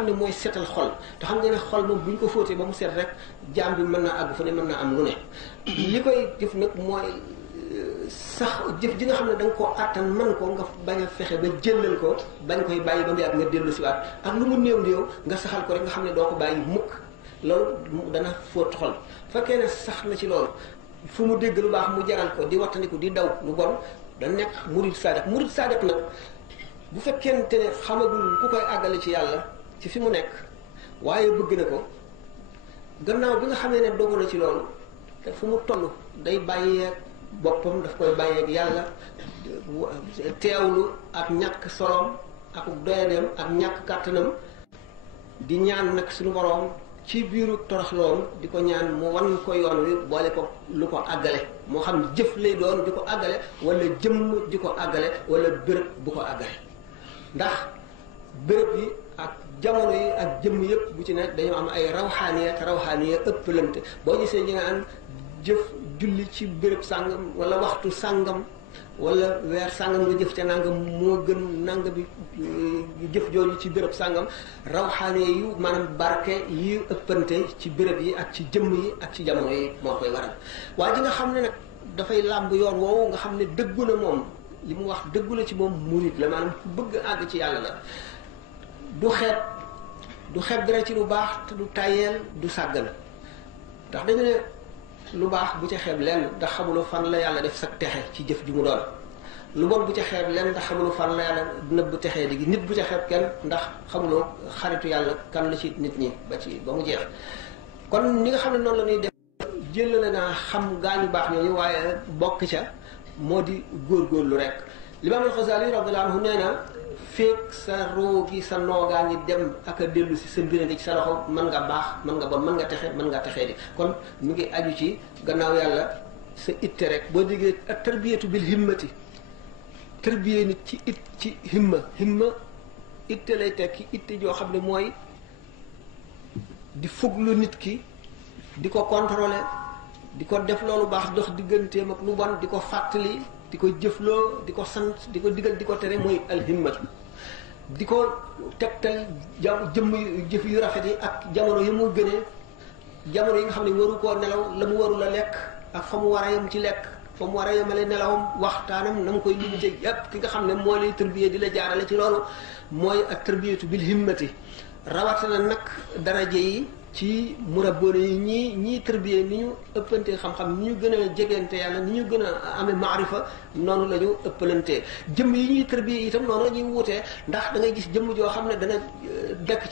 xam ne mooy setal xol te xam nga ne xol moom bu ñu ko fóotee ba mu set rek jaam bi mën naa àgg fu ne mën naa am lu ne li koy jëf nag mooy sax jëf ji nga xam ne da nga koo àttan man ko nga bañ a fexe ba jëllal ko bañ koy bàyyi ba mu yàgg nga dellu si waat ak lu mu néew néew nga saxal ko rek nga xam ne doo ko bàyyi mukk loolu dana fóot xol fekkee ne sax na ci loolu fu mu dégg lu baax mu jaral ko di wattandiku di daw lu bon da nekk murid sadiq nag bu fekkente ne xamagul ku koy àggale ci yàlla ci fi mu nekk waaye bëgg na ko gannaaw bi nga xamee ne dogu na ci loolu te fu mu toll day bàyyeeg boppam daf koy bàyyeeg yàlla teewlu ak ñàkk solom ak doyadeem ak ñàkk kàttanam di ñaan nag suñu boroom ci biiru toroxloom di ko ñaan mu wan ko yoon wi boole ko lu ko àggale moo xam jëf lay doon di ko àggale wala jëmm di ko àggale wala béréb bu ko àggale ndax béréb yi ak jamono yi ak jëmm yëpp bu ci ne dañoo am ay rawxaaniya ëppalante boo gisee ñi nga am jëf julli ci béréb sàngam wala waxtu sàngam wala weer sàngam nga jëf ca nangam moo gën nanga bi jëf jooju ci béréb sàngam rawxaaniya yu maanaam barke yi ëppante ci béréb yi ak ci jëmm yi ak ci jamono yi moo koy waral waa ji nga xam ne nag dafay làmb yoon woowu nga xam ne dëggu na moom li mu wax dëggu la ci moom murid la maanaam ku bëgg àgg ci yàlla la du xeeb dara ci lu baax te du tàyyeel du sàggana ndax dañu ne lu baax bu ca xeeb lenn ndax xamuloo fan la yàlla def sa texe ci jëf ju mu doon lu bon bu ca xeeb lenn ndax xamuloo fan la yàlla nëbb texee di nit bu ca xeeb kenn ndax xamuloo xaritu yàlla kan la ci nit ñi ba mu jeex kon ni nga xam ne noonu la ñuy def jëlale naa xam gaañu baax ñooñu waaye bokk ca moo di góorgóorlu rek Imaam al-Xasaali radiyallaahu anhu nee na feek sa roo gi sa noogaa ngi dem ak a dellu si sa mbir ngi ci sa loxo mën nga baax mën nga bon mën nga texe mën nga texee di kon mu ngi aju ci gannaaw yàlla sa itte rek boo déggee ak tarbiyatu bil himmati tarbiyee nit ci himma itte lay tekki itte joo xam ne mooy di fuglu nit ki di ko contrôler di ko def loolu baax dox digganteem ak lu bon di ko fàttali di ko jëfloo di ko sant di ko digal di ko tere mooy alhimmatu di ko tegtal jëmm jëf yu rafet yi ak jamono yi mu gënee jamono yi nga xam ne waru koo nelaw la mu warul a lekk ak fa mu war a yem ci lekk fa mu war a yemale nelawam waxtaanam na mu koy limité yépp ki nga xam ne moo lay tërbiyee di la jaarale ci loolu mooy ak tërbiyatu bil himmati rawatina nag daraje yi ci murabboon yi ñii tërbiyee ni ñu ëppantee xam-xam ni ñu gën a jegente yàlla ni ñu gën a amee maarifa noonu la ñu ëppalantee jëmm yi ñuy tërbiyee itam noonu la ñuy wutee ndax da ngay gis jëmm joo xam ne dana dekk ci